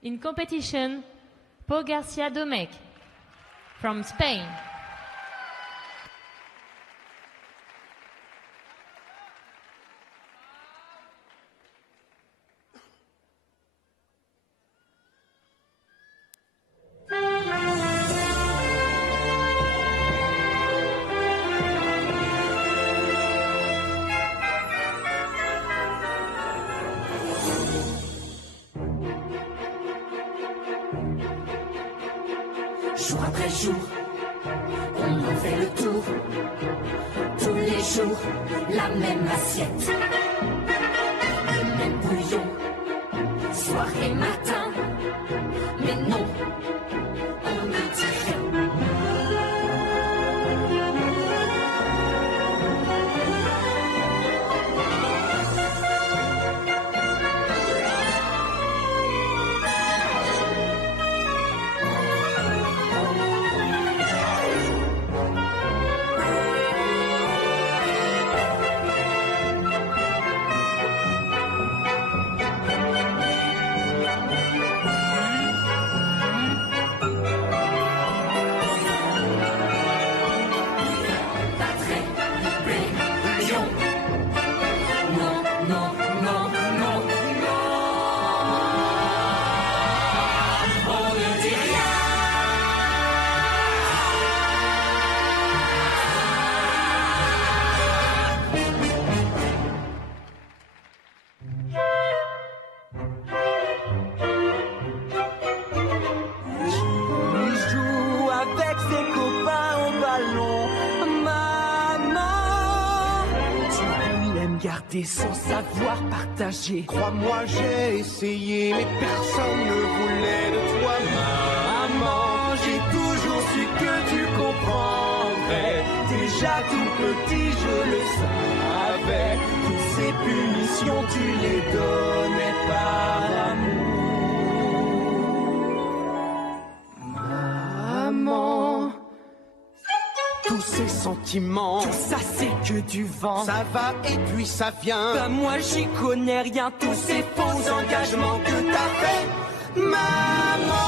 In competition, Pau Garcia Domecq from Spain. Jour après jour, on en fait le tour. Tous les jours, la même assiette. Le même bouillon, soir et matin. Mais non, on ne dit rien. Sans savoir partager. Crois-moi, j'ai essayé, mais personne ne voulait de toi, maman. J'ai toujours su que tu comprendrais. Déjà tout petit, je le savais. Toutes ces punitions, tu les donnais par amour. Maman. Tous ces sentiments, tout ça c'est que du vent. Ça va et puis ça vient. Bah moi j'y connais rien. Tous ces faux engagements que t'as fait, maman.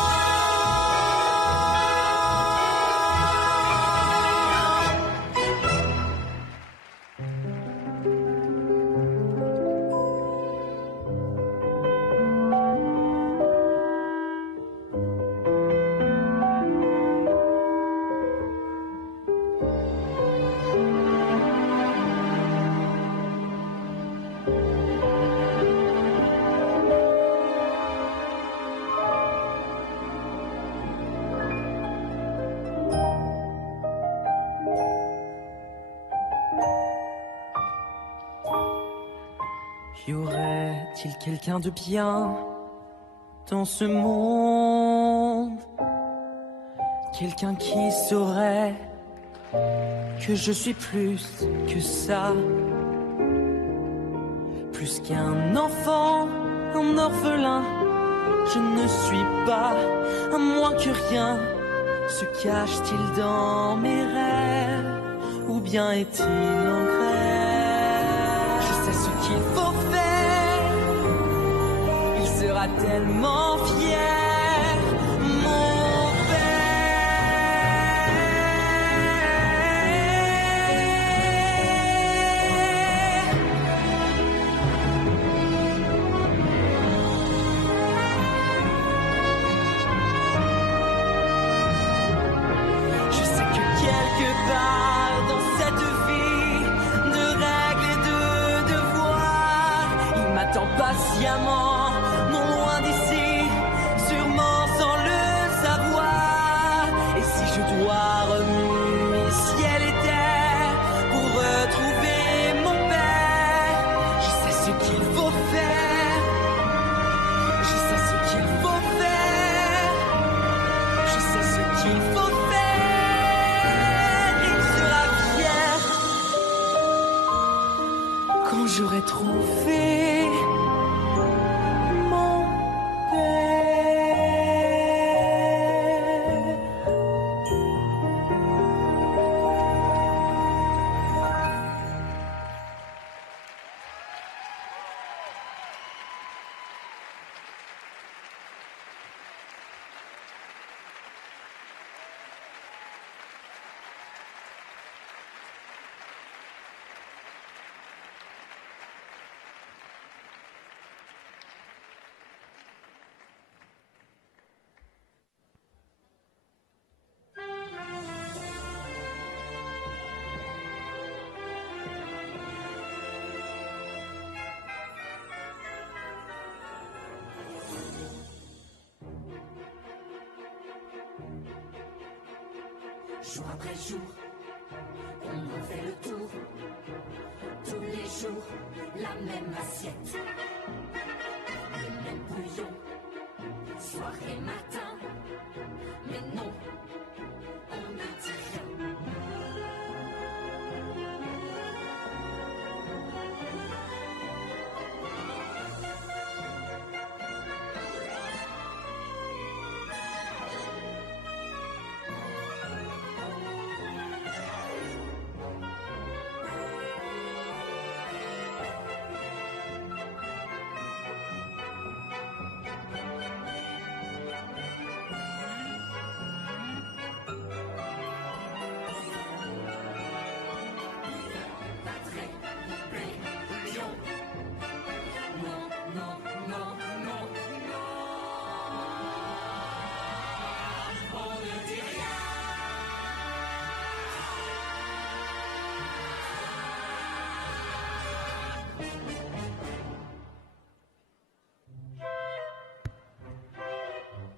Y aurait-il quelqu'un de bien dans ce monde? Quelqu'un qui saurait que je suis plus que ça, plus qu'un enfant, un orphelin. Je ne suis pas un moins que rien. Se cache-t-il dans mes rêves ou bien est-il en grève? Je sais ce qu'il faut faire. Il sera tellement fier, mon père. Je sais que quelque part dans cette vie de règles et de devoirs, il m'attend patiemment, non loin d'ici, sur Jour après jour, on en fait le tour. Tous les jours, la même assiette. Le même bouillon, soir et matin. Mais non, on ne dit rien.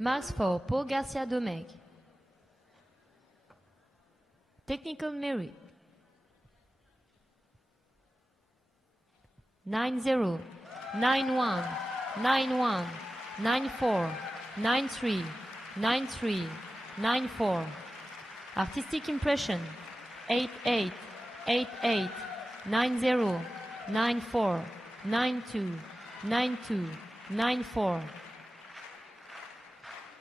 Marks for Paul Garcia Domecq. Technical merit 90, 91, 91, 94, 93, 93, 94. Artistic impression 88, 88, 90, 94, 92, 92, 94.